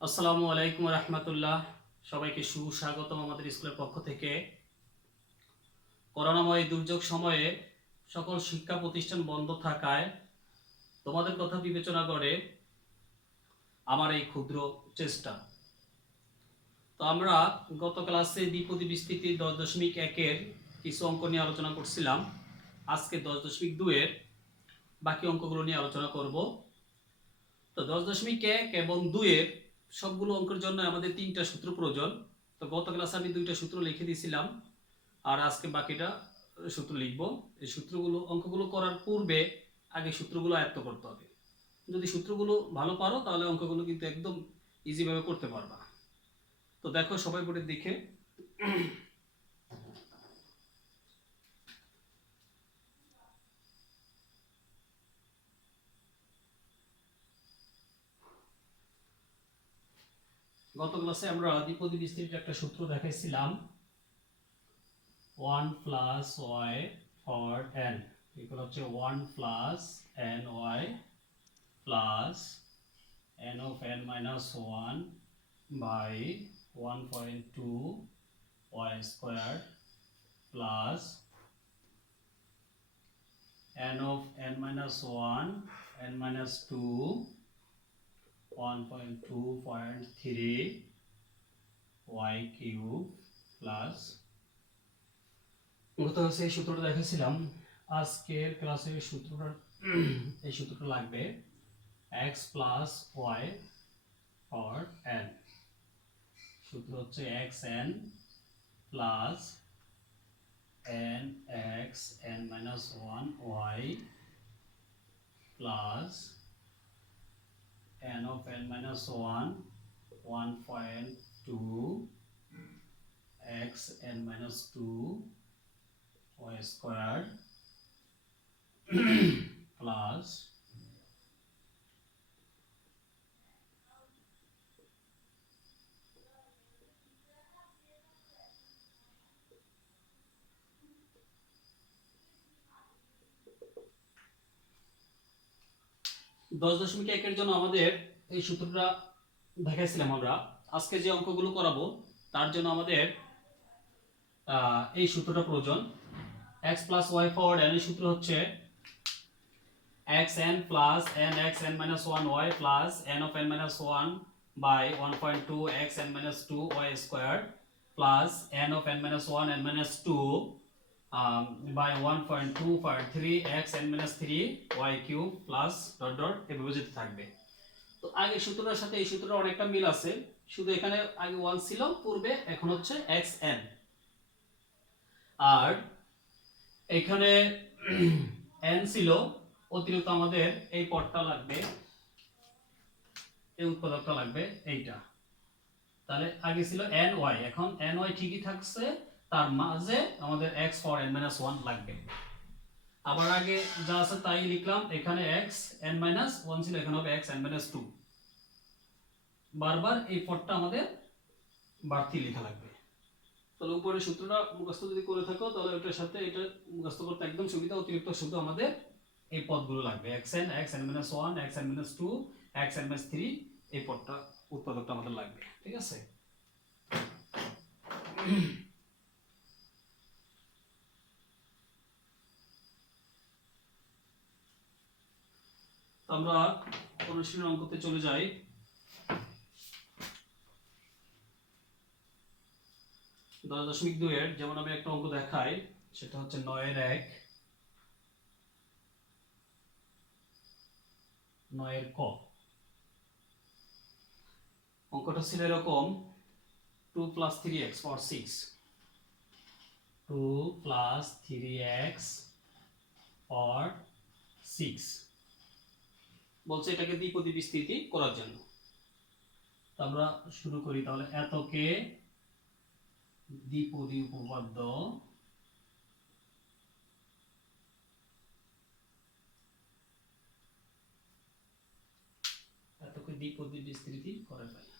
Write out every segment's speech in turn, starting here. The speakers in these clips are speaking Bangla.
আসসালামু আলাইকুম রহমতুল্লাহ। সবাইকে সুস্বাগতম আমাদের স্কুলের পক্ষ থেকে। করোনাময় দুর্যোগ সময়ে সকল শিক্ষা প্রতিষ্ঠান বন্ধ থাকায় তোমাদের কথা বিবেচনা করে আমার এই ক্ষুদ্র চেষ্টা। তো আমরা গত ক্লাসে দ্বিপদী বিস্তৃতি 10.1-এর কিছু অঙ্ক নিয়ে আলোচনা করছিলাম। আজকে 10.2-এর বাকি অঙ্কগুলো নিয়ে আলোচনা করব। তো 10.1 এবং 2-এর সবগুলো অঙ্কের জন্য আমাদের 3টা সূত্র প্রয়োজন। তো গত ক্লাসে আমি 2টা সূত্র লিখে দিয়েছিলাম, আর আজকে বাকিটা সূত্র লিখব। এই সূত্রগুলো অঙ্কগুলো করার পূর্বে আগে সূত্রগুলো আয়ত্ত করতে হবে। যদি সূত্রগুলো ভালো পারো তাহলে অঙ্কগুলো কিন্তু একদম ইজিভাবে করতে পারবা। তো দেখো সবাই বোর্ডের দিকে। গত ক্লাসে আমরা দ্বিপদী বিস্তৃতির একটা সূত্র দেখাইছিলাম, 1 plus y for n equal হচ্ছে 1 plus n y plus n of n minus 1 by 1.2 y squared plus n of n minus 1 n minus 2 1.2.3 y cube plus গত ক্লাসে এই সূত্রটা দেখাছিলাম। আজকের ক্লাসে এই সূত্রটা লাগবে x plus y for n। সূত্র হচ্ছে xn plus n x n minus 1 y plus n of n minus 1 1.2 x n minus 2 y squared plus 10.1-এর জন্য আমাদের এই সূত্রটা দেখাইছিলাম আমরা। আজকে যে অঙ্কগুলো করাবো তার জন্য আমাদের এই সূত্রটা প্রয়োজন। x plus y forward n এর সূত্র হচ্ছে xn plus nx n minus 1 y plus n of n minus 1 by 1.2 x n minus 2 y squared plus n of n minus 1 n minus 2 by 1.2.3 x n minus 3 y cube plus dot dot এভাবে যেতে থাকবে। তো আগে সূত্রটার সাথে এই সূত্রটা অনেকটা মিল আছে, শুধু এখানে আগে 1 ছিল পূর্বে, এখন হচ্ছে xn। আর এখানে n ছিল, অতিরিক্ত আমাদের এই পদটা লাগবে, এই উৎপাদকটা লাগবে এইটা। তাহলে আগে ছিল ny, এখন ny ঠিকই থাকছে, তার মাঝে আমাদের x for n - 1 লাগবে। আবার আগে যা আছে তাই লিখলাম, এখানে x n - 1 ছিল, এখানে হবে x n - 2। বারবার এই পদটা আমাদের বাড়তি লেখা লাগবে। তাহলে উপরের সূত্রটা মুখস্থ যদি করে থাকো তাহলে ওটার সাথে এটা মুখস্থ করতে একদম সুবিধা। অতিরিক্ত শুধু আমাদের এই পদগুলো লাগবে, xn xn - 1 xn - 2 xn - 3, এই পদটা উৎপাদকটা আমাদের লাগবে। ঠিক আছে, আমরা অনুশীলনের অঙ্কতে চলে যাই। 10.2-এর যেমন আমি একটা অঙ্ক দেখাই, সেটা হচ্ছে 9-এর 9-এর ক। অঙ্কটা ছিল এরকম, 2 + 3x for 6, 2 + 3x for 6 বলছে এটাকে দ্বিপদী বিস্তৃতি করার জন্য। তো আমরা শুরু করি তাহলে। এতকে দ্বিপদী উপপাদ্য দ্বিপদী বিস্তৃতি করে ফেলে।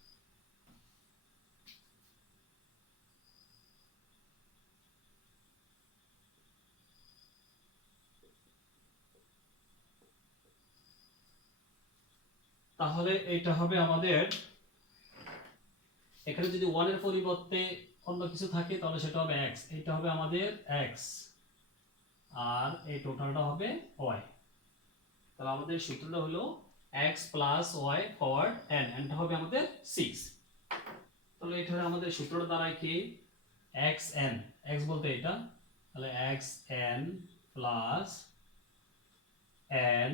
তাহলে এটা হবে আমাদের এখানে যদি 1 এর পরিবর্তে অন্য কিছু থাকে তাহলে সেটা হবে x, এটা হবে আমাদের x, আর এই টোটালটা হবে y। তাহলে আমাদের সূত্রটা হলো x plus y forward n, nটা হবে আমাদের 6। তাহলে এটা হলো আমাদের সূত্রটা দাঁড়ায় কি xn, x বলতে এটা, তাহলে xn প্লাস n,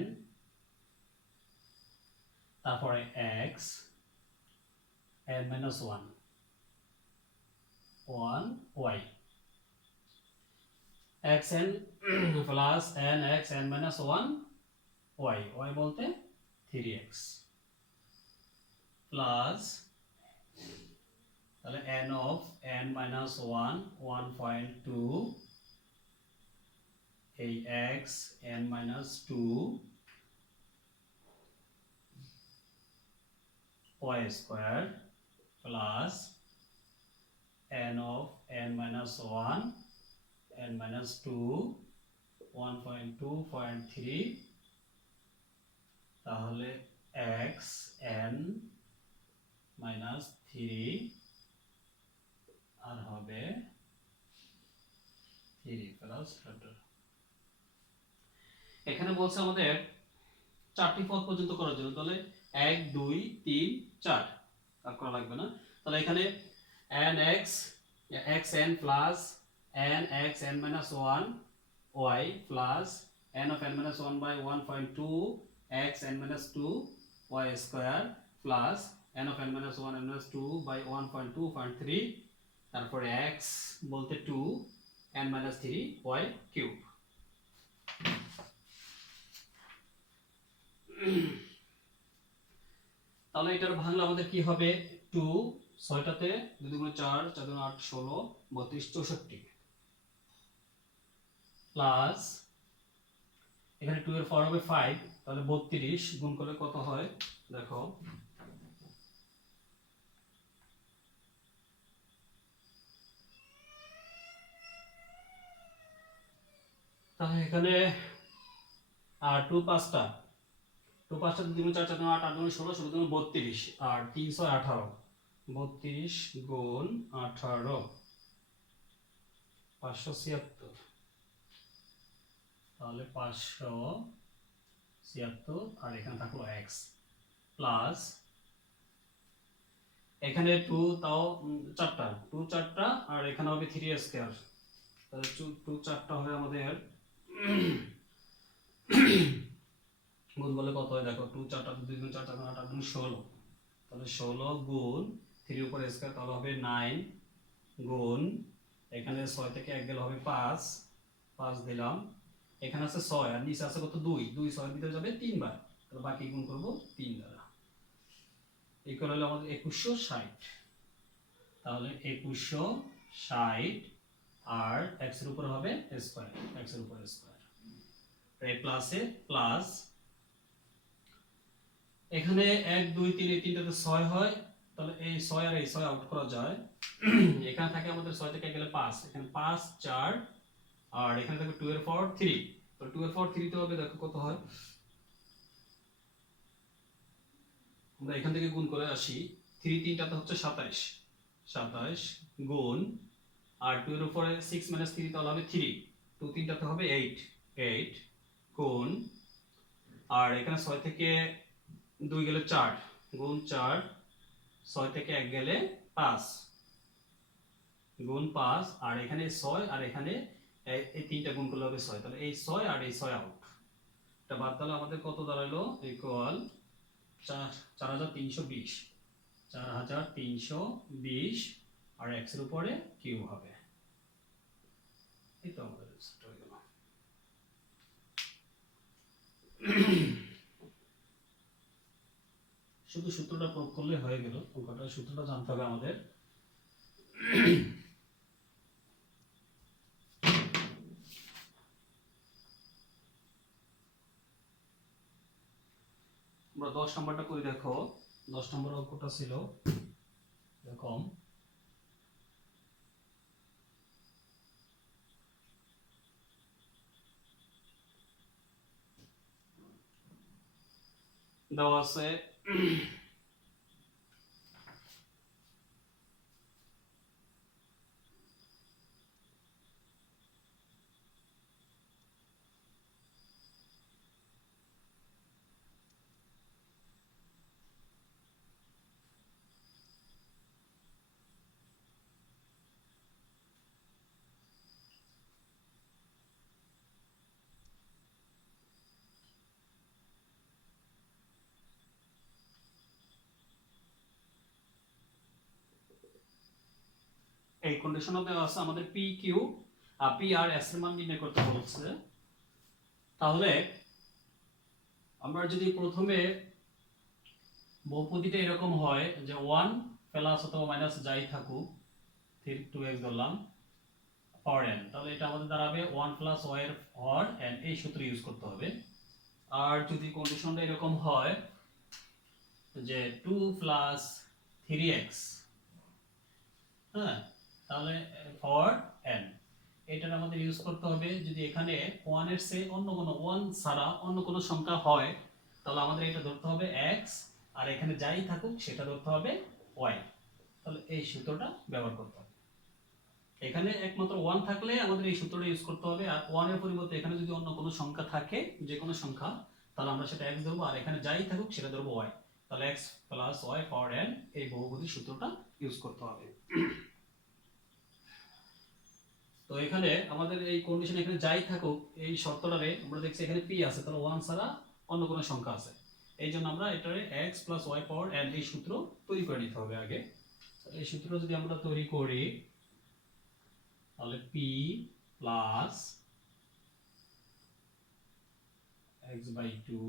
তারপরে x n minus 1 y, xn plus n x n minus 1 y, y বলতে 3x প্লাস তাহলে n of n minus 1 1.2, এই x n minus 2 y square plus n of n minus 1 n minus 2 1.2.3, তাহলে x n minus 3 আর হবে 3 প্লাস ফ্যাক্টর। এখানে বলছে আমাদের চারটি পদ পর্যন্ত করার জন্য, তাহলে 1 2 3 4 আর করা লাগবে না। তাহলে এখানে nx xn plus nx n minus 1 y plus n of n minus 1 by 1.2 x n minus 2 y square plus n of n minus 1 n minus 2 by 1.2.3, তারপরে x বলতে 2 n minus 3 y কিউব। তাহলে এটার ভাঙলে আমাদের কি হবে 2 6টাতে 2 দুগুণ 4 4 দুগুণ 8 16 32 64 প্লাস এখানে 2 এর পাওয়ার হবে 5, তাহলে 32 গুণ করলে কত হয় দেখো, তাহলে এখানে আর 2 5টা 2 5টা 2 দুগুণ 4 4 দুগুণ 8 8 দুগুণ 16 16 দুগুণ 32 আর 3 6 18 32 গুণ 18 576, তাহলে 576 আর এখানে থাকলো x প্লাস এখানে 2 তাও 4টা 2 4টা আর এখানে হবে 3 স্কয়ার, তাহলে 2 4টা হবে আমাদের গুণ করলে কত হয় দেখো, 2 4টা 2 গুণ 4 4 গুণ 8 8 গুণ 16, তাহলে 16 গুণ 3 উপর স্কয়ার তাহলে হবে 9 গুণ এখানে 6 থেকে 1 গেলে হবে 5 5 দিলাম, এখানে আছে 6 আর নিচে আছে কত 2 2 6 এর ভিতরে যাবে 3 বার, তাহলে বাকি গুণ করব 3 দ্বারা, ইকুয়াল হলো আমাদের 2160। তাহলে 2160 আর x এর উপর হবে স্কয়ার, x এর উপর স্কয়ার, এই প্লাসে প্লাস এখানে 1 2 3 এই তিনটাতে 6 হয়, তাহলে এই 6 আর এই 6 আউট করা যায়, এখানে থাকে আমাদের 6 থেকে গেলে 5, এখানে 5 4 আর এখানে থাকবে 2 এর পাওয়ার 3, তো 2 এর পাওয়ার 3 তে হবে দেখো কত হয়, আমরা এখান থেকে গুণ করে আসি, 3 তিনটাতে হচ্ছে 27 27 গুণ আর 2 এর উপরে 6 মাইনাস 3 তাহলে হবে 3, 2 তিনটাতে হবে 8 8 গুণ আর এখানে 6 থেকে 2 গেলে 4 গুণ 4, 6 থেকে 1 গেলে 5 গুণ 5 আর এখানে 6 আর এখানে এই তিনটা গুণ করলে হবে 6, তাহলে এই 6 আর এই 6 আউট, এটা বাদ দিলে আমাদের কত দাঁড়ালো ইকুয়াল 4320 4320 আর x এর উপরে কিউব হবে, এই তো আমাদের রেজাল্ট হয়ে গেল। শুধু সূত্রটা প্রয়োগ করলে হয়ে গেল, অঙ্কটা সূত্রটা জানতে হবে আমাদের। আমরা 10 নম্বরটা করে দেখো, 10 নম্বর অঙ্কটা ছিল এরকম, দেওয়া আছে এই কন্ডিশনে দেওয়া আছে আমাদের P Q R P R S এর মান নির্ণয় করতে বলছে। তাহলে আমরা যদি প্রথমে বহুপদীটা এরকম হয় যে 1 প্লাস অথবা মাইনাস যাই থাকুক 2x ধরলাম পাওয়ার n, তাহলে এটা আমাদের দাঁড়াবে 1 প্লাস y এর হর n, এই সূত্র ইউজ করতে হবে। আর যদি কন্ডিশনটা এরকম হয় যে 2 প্লাস 3x, হ্যাঁ, তাহলে ফর n এটার আমাদের ইউজ করতে হবে। যদি এখানে 1 এর চেয়ে অন্য কোনো 1 ছাড়া অন্য কোনো সংখ্যা হয় তাহলে আমাদের এটা ধরতে হবে x, আর এখানে যাই থাকুক সেটা ধরতে হবে y। তাহলে এই সূত্রটা ব্যবহার করতে হবে। এখানে একমাত্র 1 থাকলে আমাদের এই সূত্রটা ইউজ করতে হবে, আর 1 এর পরিবর্তে এখানে যদি অন্য কোনো সংখ্যা থাকে, যে কোনো সংখ্যা, তাহলে আমরা সেটা x ধরবো, আর এখানে যাই থাকুক সেটা ধরবো y। তাহলে x প্লাস y পাওয়ার n এই বহুপদীর সূত্রটা ইউজ করতে হবে। তো এখানে আমাদের এই কন্ডিশন এখানে যাই থাকুক এই শর্তটারে আমরা দেখছি এখানে p আছে, তাহলে 1 ছাড়া অন্য কোনো সংখ্যা আছে, এই জন্য আমরা এটারে x প্লাস y পাওয়ার n এই সূত্র তৈরি করে নিতে হবে আগে। এই সূত্র যদি আমরা তৈরি করি তাহলে p প্লাস x বাই 2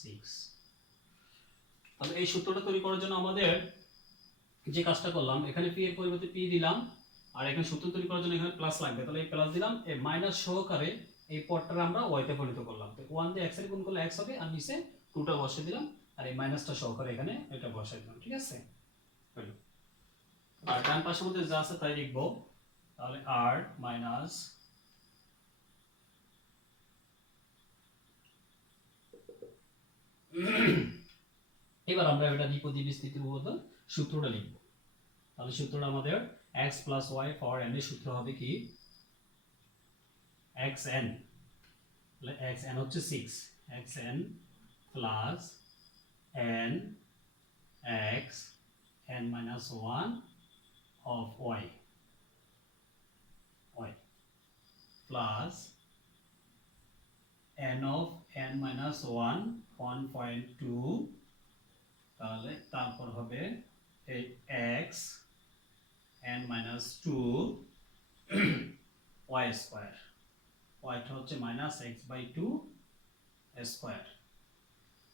6। তাহলে এই সূত্রটা তৈরি করার জন্য আমাদের যে কাজটা করলাম, এখানে p এর পরিবর্তে p দিলাম, আর এখানে সূত্র তৈরি করার জন্য এখানে প্লাস লাগবে, তাহলে এই প্লাস দিলাম, এই মাইনাস সহকারে এই পদটা আমরা y তে পরিণত করলাম। তো 1 দিয়ে x এর গুণ করলে x হবে, আর নিচে 2টা বসিয়ে দিলাম, আর এই মাইনাসটা সহকারে এখানে এটা বসাই দিলাম। ঠিক আছে, হলো। আর ডান পাশের মধ্যে যা আছে তাই লিখব, তাহলে r মাইনাস এবার আমরা এটা দ্বিপদী বিস্তৃতির উপপাদ্য সূত্রটা লিখব। তাহলে সূত্রটা আমাদের x প্লাস y পাওয়ার n এর সূত্র হবে কি xn, তাহলে xn হচ্ছে 6, xn plus n x n minus 1 of y plus n of n minus 1 1.2, তাহলে তারপর হবে এই x n minus 2 y square, y টা হচ্ছে মাইনাস x বাই 2 স্কয়ার।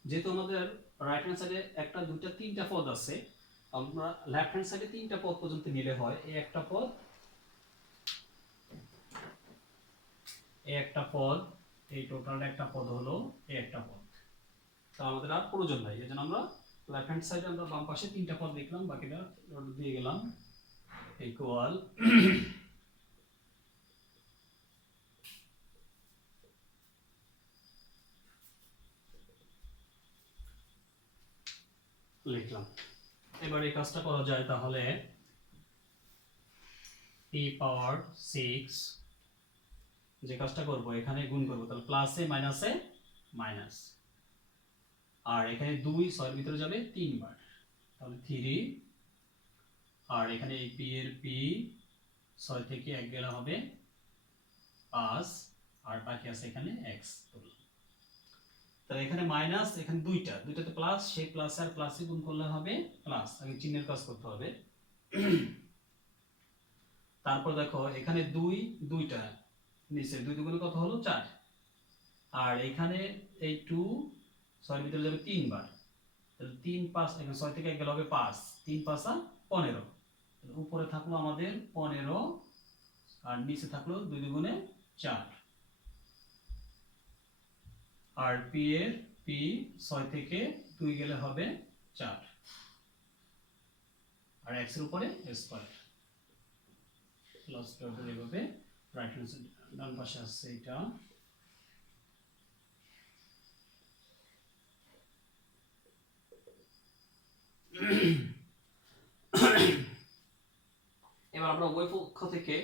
যেহেতু আমাদের রাইট হ্যান্ড সাইডে একটা দুইটা তিনটা পদ আছে, আমরা লেফট হ্যান্ড সাইডে তিনটা পদ পর্যন্ত নিলে হয়, এই একটা পদ, এই একটা পদ, এই টোটাল একটা পদ হলো এই একটা পদ। তো আমাদের আর প্রয়োজন নাই, এজন্য আমরা লেফট হ্যান্ড সাইডে আমরা বাম পাশে তিনটা পদ লিখলাম, বাকিটা দিয়ে গেলাম ইকুয়াল লিখলাম। এবার এই কাজটা করা যায়, তাহলে p পাওয়ার 6 যে কাজটা করব এখানে গুণ করব, তাহলে প্লাসে মাইনাসে মাইনাস, আর এখানে 2 6 এর ভিতরে যাবে 3 বার, তাহলে 3, আর এখানে এই p এর p 6 থেকে 1 গেলে হবে 5, আর বাকি আছে এখানে x ধরলাম। তাহলে এখানে মাইনাস, এখানে দুইটাতে প্লাস, সেই প্লাস আর প্লাসে গুণ করলে হবে প্লাস, আগে চিহ্নের কাজ করতে হবে। তারপর দেখো এখানে দুইটা নিচে 2 দুগুণে কত হলো 4, আর এখানে এই 2 6 এর ভিতরে যাবে 3 বার, তাহলে 3 5, এখানে 6 থেকে 1 গেলে হবে 5, 3 5 15, উপরে থাকলো আমাদের 15, আর নিচে থাকলো 2 দুগুণে 4, আর p এর p 6 থেকে 2 গেলে হবে 4, আর x এর উপরে স্কয়ার প্লাস টর্ডার এভাবে রাইট হ্যান্ড সাইড ডান পাশে আসছে এটা। এবার আমরা উভয় পক্ষ থেকে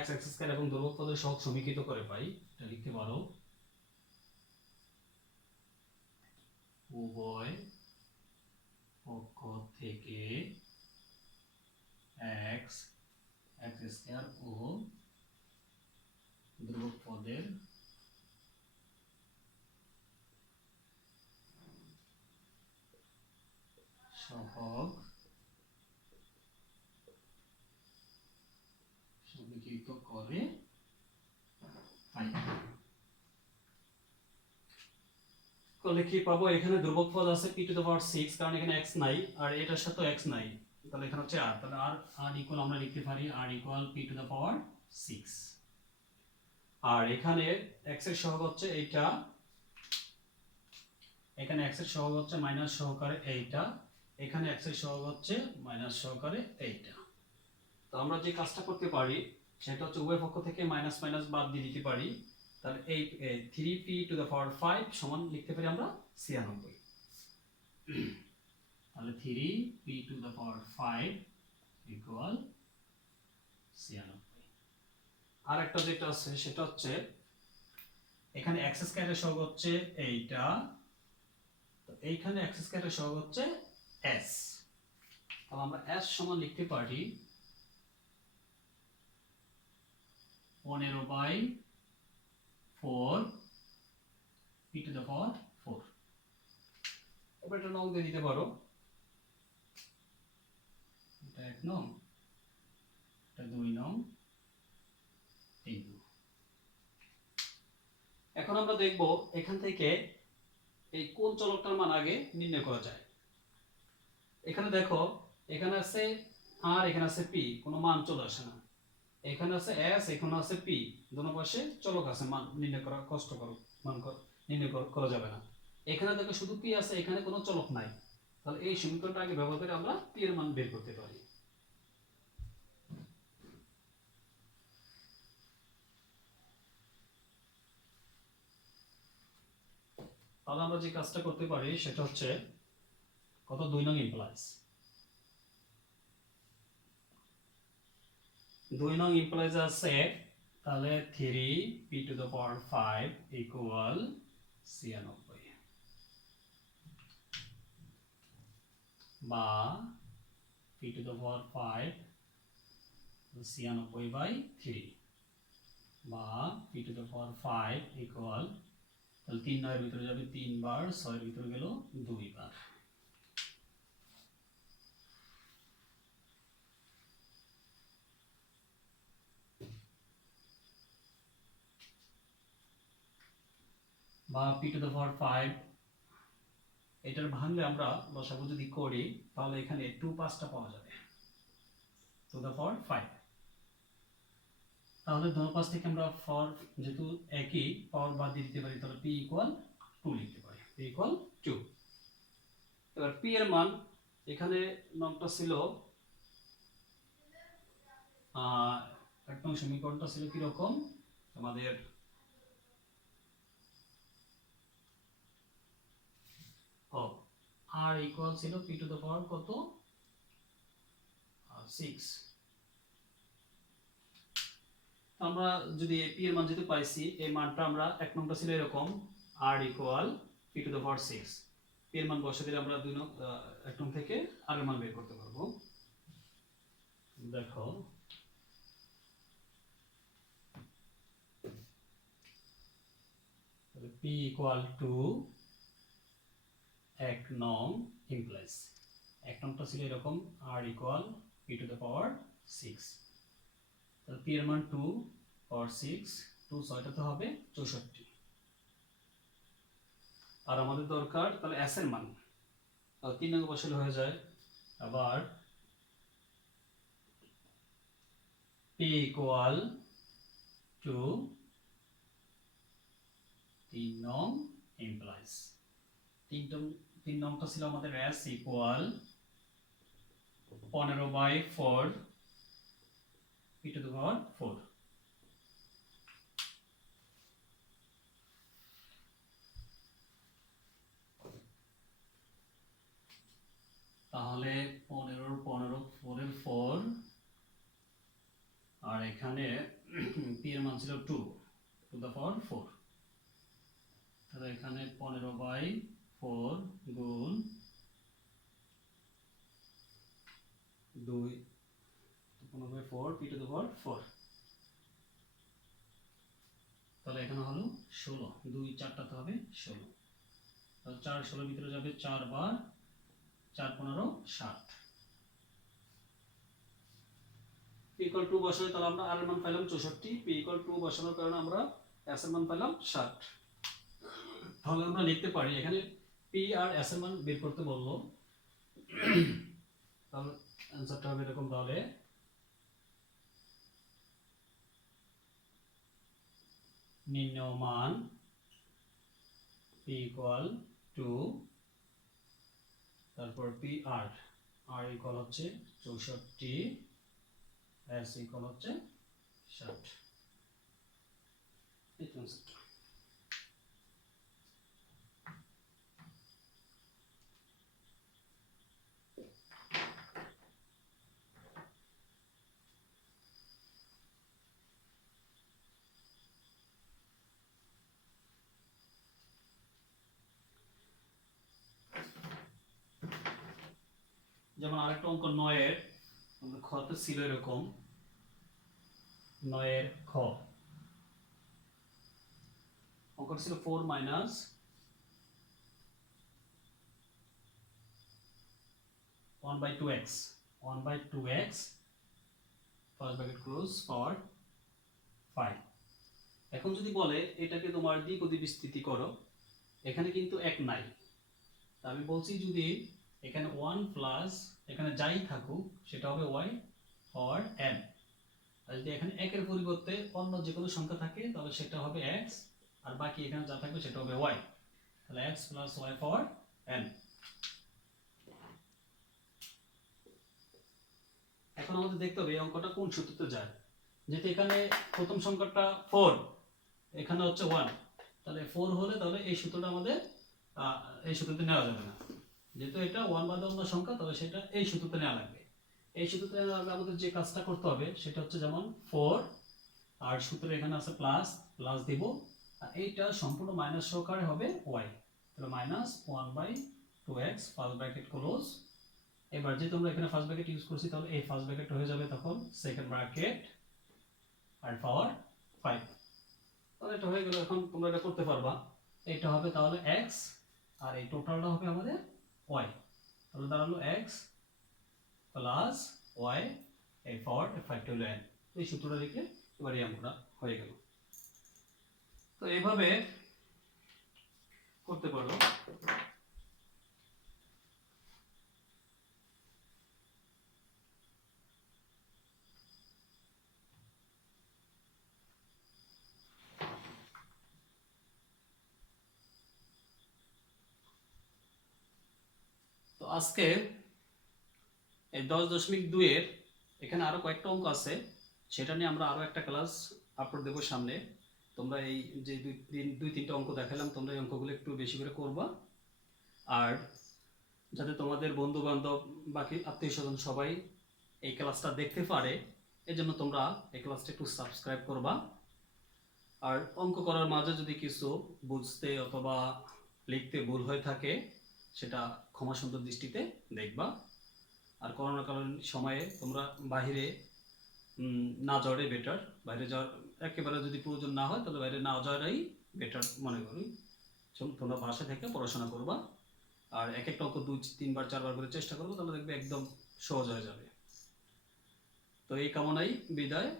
x স্কয়ার এবং ধ্রুবক পদের সহগ সমীকৃত করে পাই, এটা লিখতে পারো উভয় পক্ষ থেকে x স্কয়ার ও সহগ সমীকৃত করে পাই। তাহলে কি পাবো? এখানে ধ্রুবক পদ আছে p টু দ্য পাওয়ার 6, কারণ এখানে x নাই আর এটার সাথে x নাই, তাহলে এখানে হচ্ছে r, তাহলে r ইকুয়াল আমরা লিখতে পারি r equal p to the power 6। আর এখানে x এর সহগ হচ্ছে এইটা, এখানে x এর সহগ হচ্ছে মাইনাস সহকারে এইটা, এখানে x এর সহগ হচ্ছে মাইনাস সহকারে এইটা। তো আমরা যে কাজটা করতে পারি সেটা হচ্ছে উভয় পক্ষ থেকে মাইনাস মাইনাস বাদ দিয়ে দিতে পারি। তাহলে এই 3p টু দ্য পাওয়ার 5 সমান লিখতে পারি আমরা 96। তাহলে 3p to the power 5 equal 96। আর একটা যেটা আছে সেটা হচ্ছে এখানে x স্কয়ারের সহগ হচ্ছে এইটা, তো এইখানে x স্কয়ারের সহগ হচ্ছে s, তাহলে আমরা s সমান লিখতে পারি 15/4 p টু দ্য পাওয়ার 4। এবার এটা নং দিয়ে দিতে পারো, এটা 1 নং, এটা 2 নং, 3 নং। এখন আমরা দেখব এখান থেকে এই কোন চলকটার মান আগে নির্ণয় করা যায়। এখানে দেখো, এখানে আছে আর এখানে আছে p, কোনো মান চলে আসে না। এখানে আছে s, এখানে আছে p, দুটো পাশে চলক আছে, মান নির্ণয় করা কষ্টকর, মান নির্ণয় করা যাবে না। এখানে দেখো শুধু p আছে, এখানে কোনো চলক নাই, তাহলে এই সমীকরণটা আগে ব্যবহার করে আমরা p এর মান বের করতে পারি। তাহলে আমরা যে কাজটা করতে পারি সেটা হচ্ছে কত, 2 নং ইমপ্লাইজ, 2 নং ইমপ্লাইজ আছে, তাহলে 3p to the power 5 equal 96, বা p টু দ্য পাওয়ার 5 96/3, বা p to the power 5 equal, তাহলে 3 9 এর ভিতরে যাবে 3 বার, 6 এর ভিতরে গেল 2 বার। বা p টু দ্য পাওয়ার 5 এটার ভাঙলে আমরা লসাগু যদি করি তাহলে এখানে 2 5টা পাওয়া যাবে, টু দ্য পাওয়ার 5। তাহলে ধন পাশ থেকে আমরা ফর যেহেতু একই পাওয়ার বাদ দিয়ে দিতে পারি, তাহলে p ইকুয়াল 2 লিখতে পারি, p ইকুয়াল 2। এবার p এর মান, এখানে নংটা ছিল এক নং সমীকরণটা ছিল কি রকম আমাদের, r ইকুয়াল ছিল p টু দ্য পাওয়ার কত, 6। আমরা যদি p এর মান যেহেতু পাইছি, এই মানটা আমরা এক নংটা ছিল এরকম r equal p to the power 6, p এর মান বসে দিলে আমরা দুই নং এক নং থেকে r এর মান বের করতে পারবো। দেখো p ইকুয়াল টু এক নং ইমপ্লাইজ, এক নংটা ছিল এরকম r equal p to the power 6, তাহলে p এর মান 2 পাওয়ার 6, 2 6টাতে হবে 64। আর আমাদের দরকার তাহলে s এর মান, তাহলে 3 নং বসালে হয়ে যায়। আবার p ইকুয়াল টু 3 নং ইমপ্লাইজ, 3 নংটা ছিল আমাদের s equal 15/4 p to the power 4। তাহলে 15 15 4 এর 4, আর এখানে p এর মান ছিল 2 টু দ্য পাওয়ার 4, তাহলে এখানে 15/4 গুণ 2, 15/4 p টু দ্য পাওয়ার 4, তাহলে এখানে হলো 16, 2 4টাতে হবে 16, তাহলে 4 16 ভিতরে যাবে 4 বার, 4×15 = 60। p = 2 বসাই, তাহলে আমরা r এর মান পেলাম 64, p = 2 বসানোর কারণে আমরা s এর মান পেলাম 60। তাহলে আমরা লিখতে পারি, এখানে p আর s এর মান বের করতে বললো, তাহলে অ্যানসারটা হবে এরকম। তাহলে নির্ণেয় মান p = 2, তারপর r = হচ্ছে 64, s = হচ্ছে 60। এই তো অ্যানসারটা। যেমন আরেকটা অঙ্ক 9 এর, আমাদের খতে ছিল এরকম, 9 এর খ অঙ্কটা ছিল 4 - 1/2x, 1/2x first bracket close পাওয়ার 5। এখন যদি বলে এটাকে তোমার দ্বিপদী বিস্তৃতি করো, এখানে কিন্তু এক নাই, তা আমি বলছি যদি এখানে 1 প্লাস এখানে যাই থাকুক সেটা হবে y or n, আর যদি এখানে একের পরিবর্তে অন্য যে কোনো সংখ্যা থাকে তাহলে সেটা হবে x, আর বাকি এখানে যা থাকবে সেটা হবে y, তাহলে x + y পাওয়ার n। এখন আমাদের দেখতে হবে এই অঙ্কটা কোন সূত্রতে যায়। যেহেতু এখানে প্রথম সংখ্যাটা 4, এখানে হচ্ছে 1, তাহলে 4 হলে তাহলে এই সূত্রটা আমাদের এই সূত্রতে নেওয়া যাবে না। যেহেতু এটা 1 বাদে অন্য সংখ্যা, তাহলে সেটা এই সূত্রতে নেওয়া লাগবে। এই সূত্রতে নেওয়া লাগবে, আমাদের যে কাজটা করতে হবে সেটা হচ্ছে যেমন 4 আর সূত্রে এখানে আছে প্লাস, প্লাস দিব, আর এইটা সম্পূর্ণ মাইনাস সহকারে হবে y, তাহলে -1/2x ফার্স্ট ব্র্যাকেট ক্লোজ। এবার যেহেতু আমরা এখানে ফার্স্ট ব্র্যাকেট ইউজ করছি, তাহলে এই ফার্স্ট ব্র্যাকেট হয়ে যাবে তখন সেকেন্ড ব্র্যাকেট আর পাওয়ার 5। তাহলে এটা হয়ে গেল। এখন তোমরা এটা করতে পারবা, এটা হবে তাহলে x আর এই টোটালটা হবে আমাদের y, তাহলে দাঁড়ালো x প্লাস y এই পাওয়ার 5 হলো n। এই সূত্রটা লিখে এবারে আমরা হয়ে গেল। তো এইভাবে করতে পারো। তো আজকে এই 10.2 এর এখানে আরো কয়েকটা অঙ্ক আছে, সেটা নিয়ে আমরা আরো একটা ক্লাস আপলোড দেবো সামনে। তোমরা এই যে দুই তিনটা অঙ্ক দেখালাম, তোমরা এই অঙ্কগুলো একটু বেশি করে করবা, আর যাতে তোমাদের বন্ধু বান্ধব বাকি আত্মীয় স্বজন সবাই এই ক্লাসটা দেখতে পারে, এজন্য তোমরা এই ক্লাসটা একটু সাবস্ক্রাইব করবা। আর অঙ্ক করার মাঝে যদি কিছু বুঝতে অথবা লিখতে ভুল হয়ে থাকে সেটা ক্ষমা সুন্দর দৃষ্টিতে দেখবা। আর করোনাকালীন সময়ে তোমরা বাহিরে না যাওয়াটাই বেটার। বাইরে যাওয়ার একেবারে যদি প্রয়োজন না হয় তাহলে বাইরে না যাওয়াটাই বেটার মনে করি। তোমরা বাসা থেকে পড়াশোনা করবা, আর এক একটা অঙ্ক 2-3 বার 4 বার করে চেষ্টা করবো, তাহলে দেখবে একদম সহজ হয়ে যাবে। তো এই কামনাই বিদায়,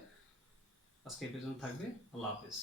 আজকে এই পর্যন্ত থাকবে। আল্লাহ হাফেজ।